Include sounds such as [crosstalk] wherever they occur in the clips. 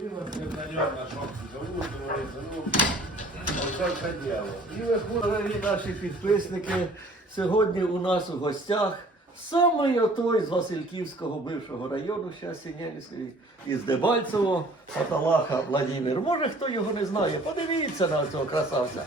І дорогі наші підписники, сьогодні у нас у гостях саме отой з Васильківського бившого району, зараз із Дебальцево, Аталаха Владимир. Може, хто його не знає, подивіться на цього красавця.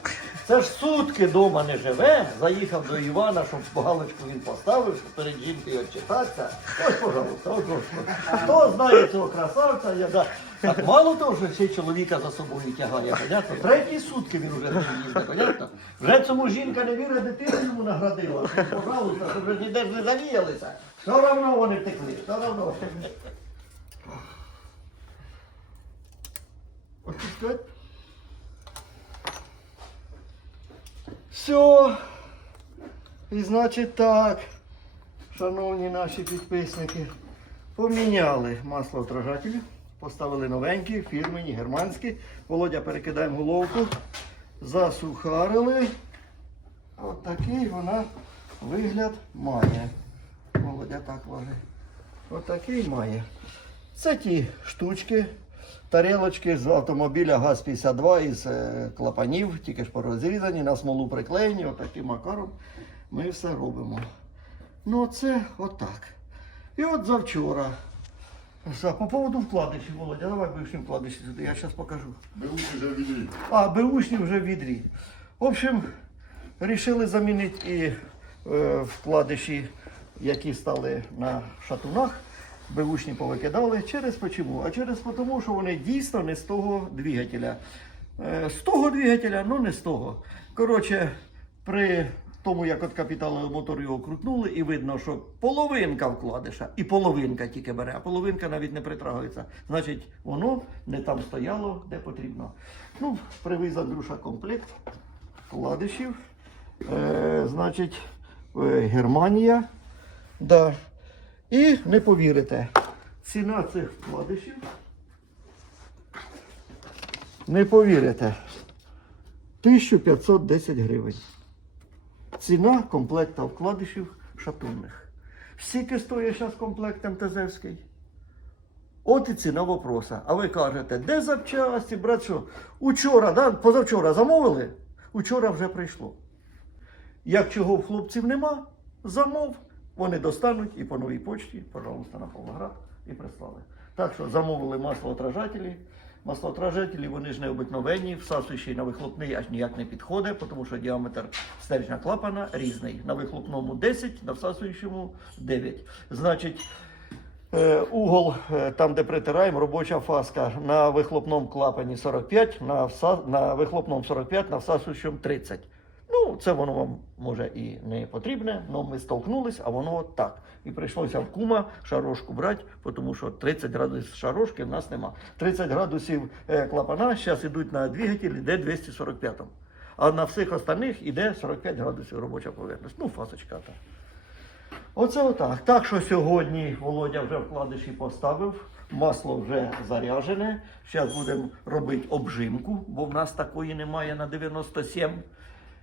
Це ж сутки дома не живе, заїхав до Івана, щоб галочку він поставив, щоб перед жінкою відчитатися. Ось, пожалуйста, ось, ось. Хто знає цього красавця, я. Так мало того, що ще чоловіка за собою тягає, понятно? Треті сутки він вже не їздить, понятно? Вже цьому жінка не вірить, дитину йому наградила. Пожалуйста, щоб вже ніде ж не завіялися. Все одно вони втекли, все одно. Отпускать. Все. І значить так, шановні наші підписники, поміняли масло отражателі, поставили новенькі, фірмені, германські. Володя перекидаємо головку, засухарили. От такий вона вигляд має. Володя так важить. От такий має. Це ті штучки, тарелочки з автомобіля ГАЗ-52 із е, клапанів, тільки ж порозрізані, на смолу приклеєні, отаким макаром ми все робимо. Ну це отак. І от завчора. Все, по поводу вкладишів, Володя, давай бивші вкладиші сюди, я зараз покажу. Беуші вже відійшли. А, беушні вже в відрі. В общем, вирішили замінити і е, вкладиші, які стали на шатунах. Беушні повикидали. Через почему? А через тому, що вони дійсно не з того двигателя. Е, з того двигателя, ну не з того. Коротше, при тому, як от капіталовий мотор його крутнули, і видно, що половинка вкладиша, і половинка тільки бере, а половинка навіть не притрагується. Значить, воно не там стояло, де потрібно. Ну, привіз Андрюша комплект вкладишів. Е, значить, е, Германія. Да. І не повірите, ціна цих вкладишів. Не повірите. 1510 гривень. Ціна комплекта вкладишів шатунних. Скільки стоїть зараз комплект МТЗівський? От і ціна вопроса. А ви кажете, де запчасті, брат, що? Учора, да? позавчора замовили? Учора вже прийшло. Як чого в хлопців нема, замов, вони достануть і по новій почті, пожалуйста, на Павлоград і прислали. Так що замовили маслоотражателі. Маслоотражателі, вони ж не обикновенні, всасуючий на вихлопний аж ніяк не підходить, тому що діаметр стержня клапана різний. На вихлопному 10, на всасуючому 9. Значить, Е, Угол, е, там, де притираємо, робоча фаска на вихлопному клапані 45, на, вса... на вихлопному 45, на всасуючому 30. Ну, це воно вам може і не потрібне, але ми столкнулись, а воно так. І прийшлося в кума шарошку брати, тому що 30 градусів шарошки в нас нема. 30 градусів е, клапана зараз йдуть на двигатель, йде 245. А на всіх остальних йде 45 градусів робоча поверхність. Ну, фасочка так. Оце отак. Так що сьогодні Володя вже вкладиші поставив, масло вже заряджене. Зараз будемо робити обжимку, бо в нас такої немає на 97.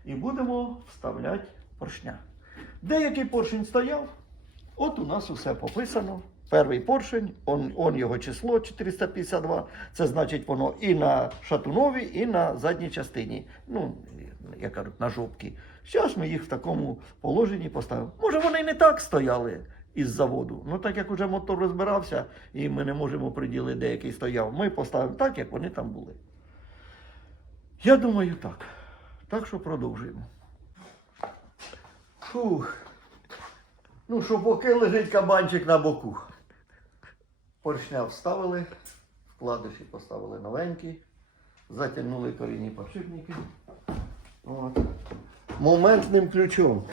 І будемо вставляти поршня. Деякий поршень стояв, от у нас усе пописано. Перший поршень, он, он його число 452. Це значить воно і на шатунові, і на задній частині. Ну, як кажуть, на жопці. Зараз ми їх в такому положенні поставимо. Може, вони не так стояли із заводу. Ну так як уже мотор розбирався, і ми не можемо приділити, де який стояв, ми поставимо так, як вони там були. Я думаю, так. Так що продовжуємо. Фух. Ну що, поки лежить кабанчик на боку. Поршня вставили, вкладиші поставили новенькі, затягнули корінні подшипники. От. Моментним ключом.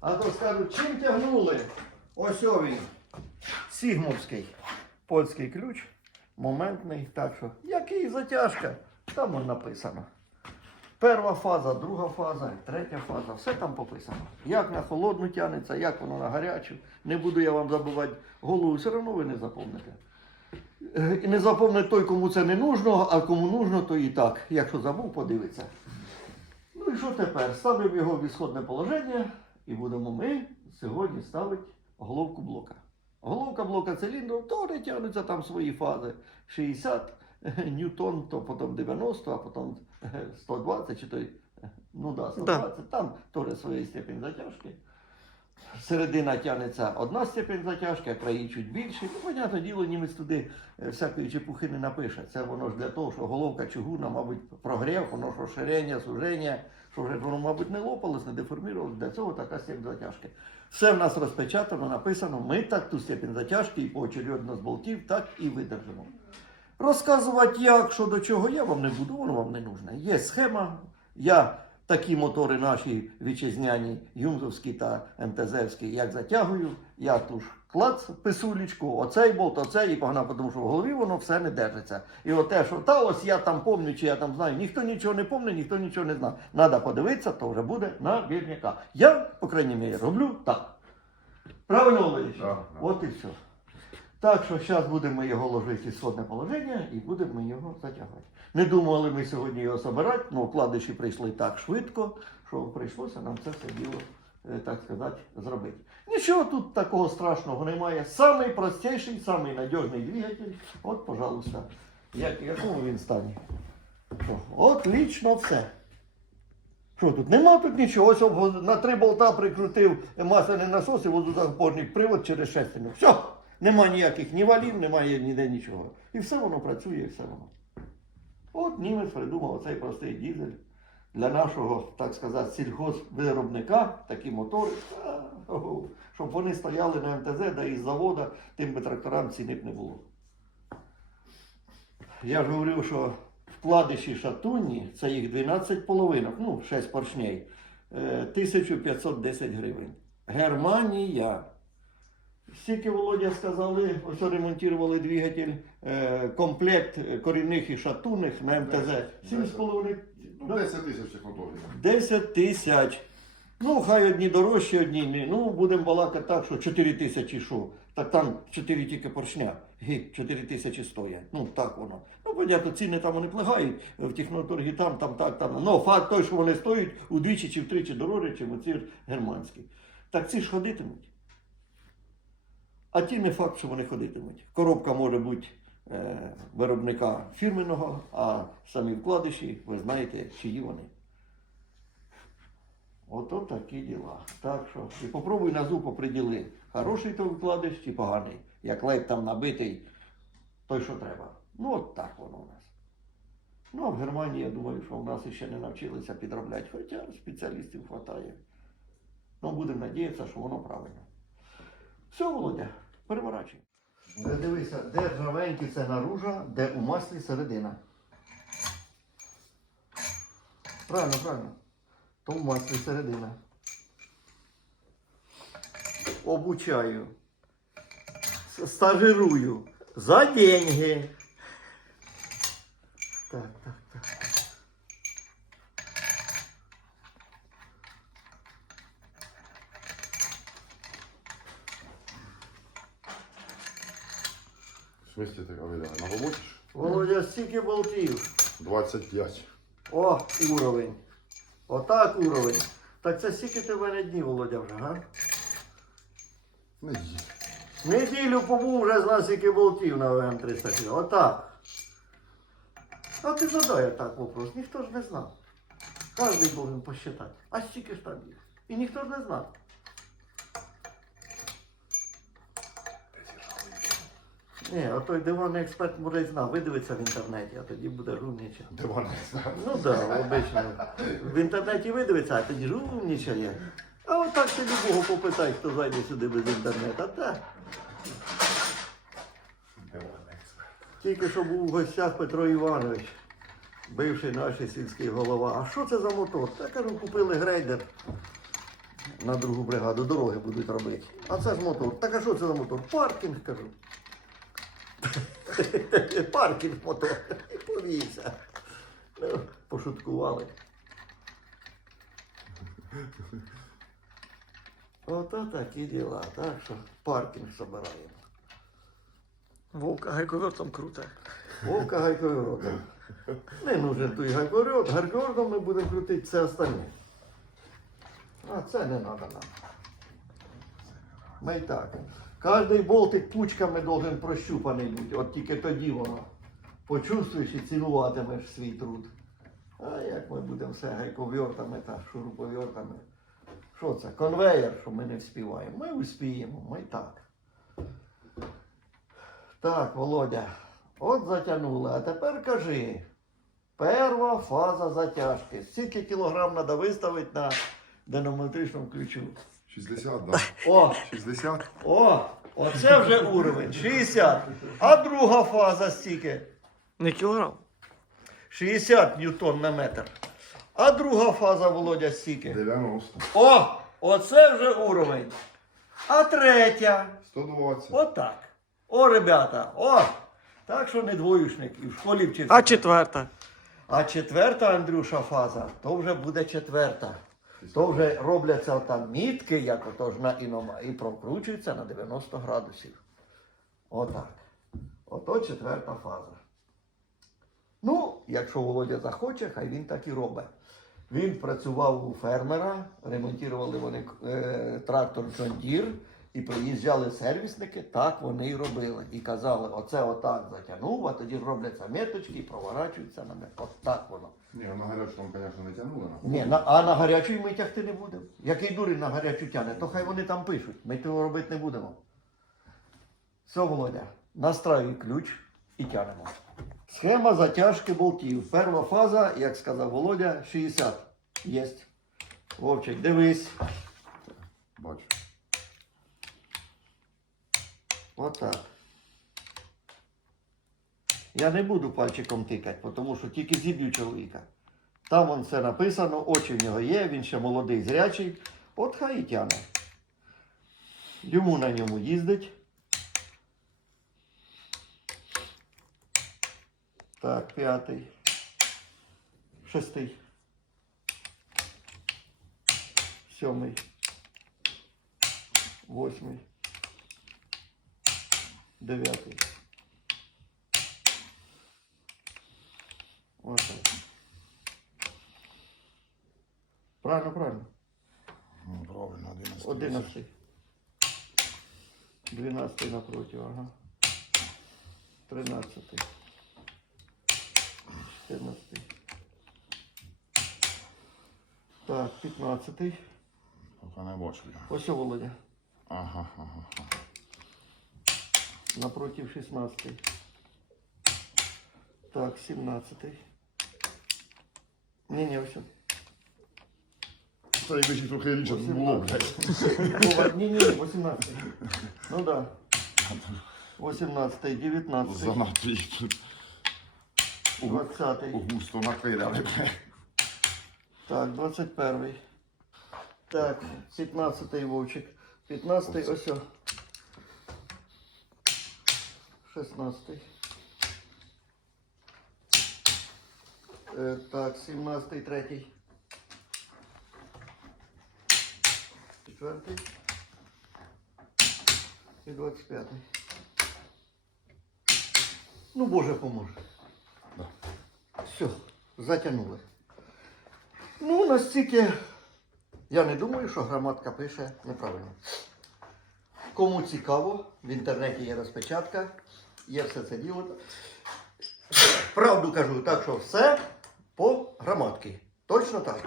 А то скажуть, чим тягнули? Ось він. Сігмовський. Польський ключ. Моментний. Так що, який затяжка? Там написано. Перша фаза, друга фаза, третя фаза, все там пописано. Як на холодну тягнеться, як воно на гарячу. Не буду я вам забувати голову, все одно ви не запомните. Е, І не запомне той, кому це не нужно, а кому нужно, то і так. Якщо забув, подивиться. Ну і що тепер? Ставимо його в ісходне положення і будемо ми сьогодні ставити головку блока. Головка блока циліндру теж тягнуться там свої фази. 60 [laughs] ньютон, то потім 90, а потім [laughs] 120 чи то, ну да, 120, там теж своя степень затяжки. Середина тягнеться одна степень затяжки, а краї чуть більше. Ну, понятне діло, німець туди е, всякої чепухи не напише. Це воно ж для того, що головка чугуна, мабуть, прогрів, воно ж розширення, суження, що вже воно, мабуть, не лопалось, не деформувалось. Для цього така степень затяжки. Все в нас розпечатано, написано, ми так ту степень затяжки і поочередно з болтів так і видержимо. Розказувати як, що до чого, я вам не буду, воно вам не нужно. Є схема. Я такі мотори наші вітчизняні, Юмзовські та МТЗівські, як затягую, я ту ж клац писулечку, оцей болт, оцей і погнав, тому що в голові воно все не держиться. І от те, що та ось я там помню, чи я там знаю, ніхто нічого не помне, ніхто нічого не знає. Надо подивитися, то вже буде на вірняка. Я, по крайній мірі, роблю так. Правильно, так. От і все. Так що зараз будемо його ложити в ісходне положення і будемо його затягувати. Не думали ми сьогодні його збирати, але вкладиші прийшли так швидко, що прийшлося нам це все діло, е, так сказати, зробити. Нічого тут такого страшного немає. Самий простіший, самий надіжний двигатель. От, пожалуйста, як, якому він стані. Що, Отлично все. Що тут? Нема тут нічого. Ось на три болта прикрутив масляний насос і водозапорний привод через шестерню. Все. Нема ніяких ні валів, немає ніде нічого. І все воно працює, і все воно. От німець придумав оцей простий дізель для нашого, так сказати, сільхозвиробника, такі мотори, щоб вони стояли на МТЗ, да із завода, тим би тракторам ціни б не було. Я ж говорив, що вкладиші шатунні, це їх 12 половинок, ну, 6 поршней, е, 1510 гривень. Германія. Стільки Володя сказали, ось ремонтували двигатель, е, комплект е, корінних і шатунних на МТЗ. 7,5 Ну, 10 тисяч технологій. 10 тисяч. Ну, хай одні дорожчі, одні ні. Ну, будемо балакати так, що 4 тисячі що. Так там 4 тільки поршня. Гі, 4 тисячі стоять. Ну, так воно. Ну, понятно, ціни там вони пливають, в техноторгі там, там, так, там. Ну, факт той, що вони стоять удвічі чи втричі дорожче, ніж ці германські. Так ці ж ходитимуть. А ті не факт, що вони ходитимуть. Коробка може бути е, виробника фірменного, а самі вкладиші, ви знаєте, чиї вони. Ото такі діла. Так що, і попробуй на зуб оприділи, хороший то вкладиш чи поганий. Як ледь там набитий, той, що треба. Ну, от так воно у нас. Ну, а в Германії, я думаю, що в нас ще не навчилися підробляти, хоча спеціалістів вистачає. Ну, будемо надіятися, що воно правильно. Все, Володя, переворачуй. Дивися, де ржавенький це наружа, де у маслі середина. Правильно, правильно. То в маслі середина. Обучаю. Стажирую. За деньги. Так, так, так. В смысле ти говорила? На роботі ж? Володя, стільки болтів. 25. О, уровень. Отак уровень. Так це скільки ти в мене днів, Володя, вже, га? Не їдь. Неділю побув вже з нас скільки болтів на ВМ-300. Отак. А ти задай так вопрос. Ніхто ж не знав. Кожен повинен посчитати. А скільки ж там їх? І ніхто ж не знав. Ні, а той диванний експерт може знав, видивиться в інтернеті, а тоді буде. Де вона? Ну так, да, обично. В інтернеті видивиться, а тоді ж умнічає. А отак ти любого попитай, хто зайде сюди без інтернету. А так. Тільки що був у гостях Петро Іванович, бивший наш сільський голова. А що це за мотор? Та кажу, купили грейдер на другу бригаду, дороги будуть робити. А це ж мотор. Так а що це за мотор? Паркінг, кажу. [laughs] Паркінг мотор. І повівся. Ну, пошуткували. Ото такі діла. Так що паркінг збираємо. Вовка гайковертом круто. Вовка гайковеротом. Не нужен той гайковерот. Гайковеротом ми будемо крутити все остальне. А це не треба нам. Ми і так. Кожний болтик пучками должен прощупаний бути. От тільки тоді воно почувствуєш і цінуватимеш свій труд. А як ми будемо все гайковертами та шуруповертами? Що це? Конвеєр, що ми не вспіваємо. Ми успіємо, ми так. Так, Володя, от затягнули. А тепер кажи. Перша фаза затяжки. Скільки кілограм треба виставити на динаметричному ключу? 60, да? О, 60? о, оце вже уровень. 60. А друга фаза стільки? Не кілограм. 60 ньютон на метр. А друга фаза, Володя, стільки? 90. О, оце вже уровень. А третя. 120. Отак. О, ребята, о! Так що не двоюшник. І в школі вчився. А четверта. А четверта, Андрюша, фаза, то вже буде четверта. То вже робляться там мітки, як ото на інома, і прокручуються на 90 градусів. Отак. Ото четверта фаза. Ну, якщо Володя захоче, хай він так і робить. Він працював у фермера, ремонтували вони е, трактор Джондір. І приїжджали сервісники, так вони і робили. І казали, оце отак затягнув, а тоді робляться меточки і проворачуються на метод. От так воно. Ні, на гарячому, звісно, не тягнули. Ні, на, а на гарячу ми тягти не будемо. Який дурень на гарячу тяне, то хай вони там пишуть. Ми цього робити не будемо. Все, Володя, настраюй ключ і тянемо. Схема затяжки болтів. Перша фаза, як сказав Володя, 60. Єсть. Вовчик, дивись. Бачу. Отак. Я не буду пальчиком тикати, тому що тільки зіб'ю чоловіка. Там вон все написано, очі в нього є, він ще молодий, зрячий. От хай і тяне. Йому на ньому їздить. Так, п'ятий. Шестий. Сьомий. Восьмий. Дев'ятий. Ось так. Правильно, правильно. Ну, правильно, 11. Одинадцятий. Дванадцятий напротив, ага. Тринадцятий. Чотирнадцятий. Так, п'ятнадцятий. Поки не бачу. Ось Володя. Ага, ага. ага. Напротив 16. Так, 17. Ні, ні, ось. Це якби ще трохи рідше було, блядь. Ні, ні, 18. Ну да. 18, 19, Занадто їх тут 20. густо накидали, блядь. Так, 21. Так, 15 вовчик. 15 ось. о. 16. Е, так, 17 третій. Четвертий. І 25. Ну, Боже поможе. Да. Все, затягнули. Ну, настільки я не думаю, що граматка пише неправильно. Кому цікаво, в інтернеті є розпечатка, є все це діло. Правду кажу, так що все по граматці. Точно так.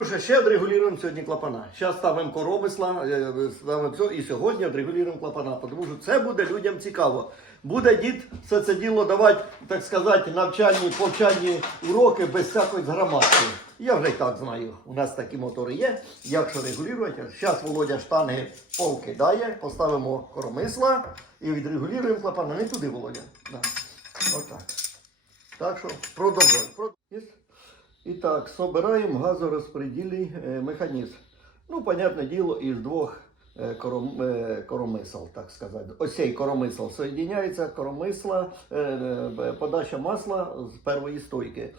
Ще, відрегулюємо сьогодні клапана. Зараз ставимо коромисла, е, ставимо все, і сьогодні відрегулюємо клапана, тому що це буде людям цікаво. Буде дід все це діло давати, так сказати, навчальні, повчальні уроки без всякої граматки. Я вже й так знаю. У нас такі мотори є. Як що регулювати? Зараз Володя штанги повкидає, поставимо коромисла і відрегулюємо клапана. Не туди, Володя. Да. Отак. Так що продовжуємо. І так, собираємо газорозпредільний е, механізм. Ну, понятне діло, із двох е, кором, е, коромисел, так сказати. Ось цей коромисел соєдиняється, коромисла, подача масла з першої стойки.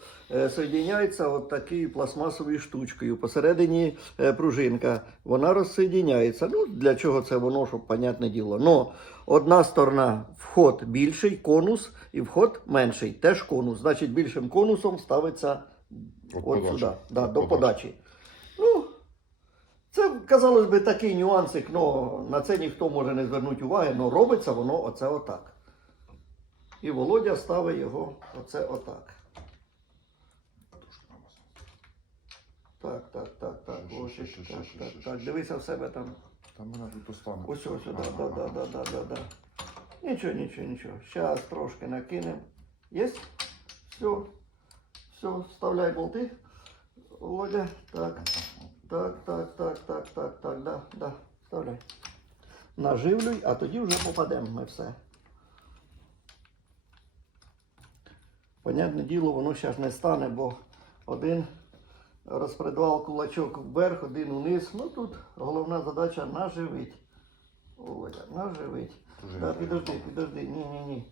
Соєдиняється от такою пластмасовою штучкою. Посередині пружинка. Вона розсоєдиняється. Ну, для чого це воно, щоб понятне діло. Но одна сторона вход більший, конус, і вход менший, теж конус. Значить, більшим конусом ставиться От от подачі. сюди, да, От до подачі. подачі. Ну, це казалось би, такий нюансик, ну, на це ніхто може не звернути уваги, але робиться воно оце отак. І Володя ставить його оце отак. Так, так, так, так, Ще, ще, ще, так, ще, так, ще, так. Дивися в себе там. Там мене тут остане. Ось ось, да, да, да, да, да, да. Нічого, нічого, нічого. Зараз трошки накинемо. Є? Все. Все, вставляй болти. Володя. Так. Так, так, так, так, так, так, да, да. Вставляй. Наживлюй, а тоді вже попадемо ми все. Понятне діло, воно зараз не стане, бо один розпредвал кулачок вверх, один униз. Ну тут головна задача наживить. Володя, наживить. Да, підожди, підожди, ні, ні, ні.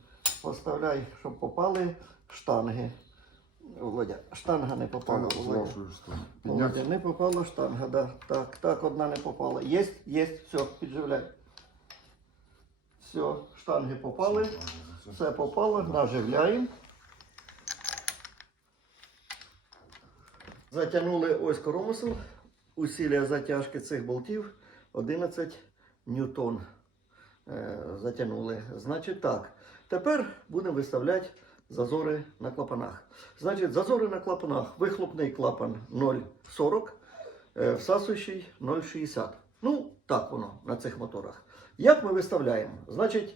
Поставляй, щоб попали штанги. Володя, штанга не попала. Там Володя. Володя, не попала штанга, да. Так, так, одна не попала. Єсть, єсть, все, підживляй. Все, штанги попали. Все попало, наживляємо. Затягнули ось коромисл. Усилля затяжки цих болтів 11 ньютон. Е, затягнули. Значить так. Тепер будемо виставляти зазори на клапанах. Значить, зазори на клапанах. Вихлопний клапан 0,40, е, всасуючий 0,60. Ну, так воно на цих моторах. Як ми виставляємо? Значить,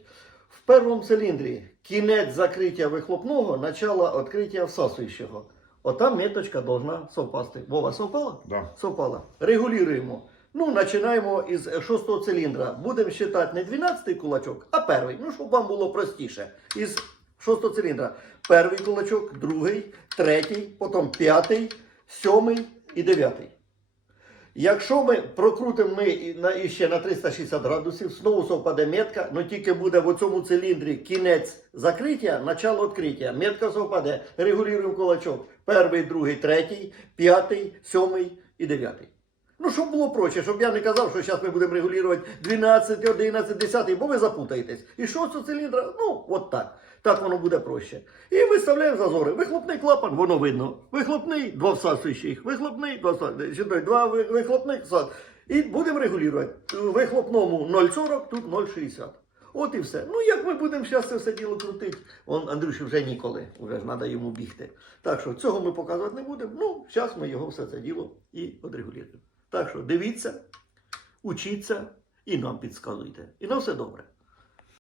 в першому циліндрі кінець закриття вихлопного, начало відкриття всасуючого. Отам меточка должна совпасти. Вова, совпала? Да. Совпала. Регулюємо. Ну, починаємо із шостого циліндра. Будемо вважати не 12-й кулачок, а перший. Ну, щоб вам було простіше. Із шостого циліндра. Перший кулачок, другий, третій, потім п'ятий, сьомий і дев'ятий. Якщо ми прокрутимо ми на, і ще на 360 градусів, знову совпаде метка, але тільки буде в цьому циліндрі кінець закриття, начало відкриття. Метка совпаде. Регулюємо кулачок. Перший, другий, третій, п'ятий, сьомий і дев'ятий. Ну, щоб було проще, щоб я не казав, що зараз ми будемо регулювати 12, 11, 10, бо ви запутаєтесь. І що це циліндра? Ну, от так. Так воно буде проще. І виставляємо зазори. Вихлопний клапан, воно видно. Вихлопний, два всасуючих. Вихлопний, два всасуючих. Два вихлопних всас. І будемо регулювати. У вихлопному 0,40, тут 0,60. От і все. Ну як ми будемо зараз це все діло крутити? Он Андрюші вже ніколи, вже ж треба йому бігти. Так що цього ми показувати не будемо. Ну, зараз ми його все це діло і одрегулюємо. Так що дивіться, учіться і нам підсказуйте. І на все добре.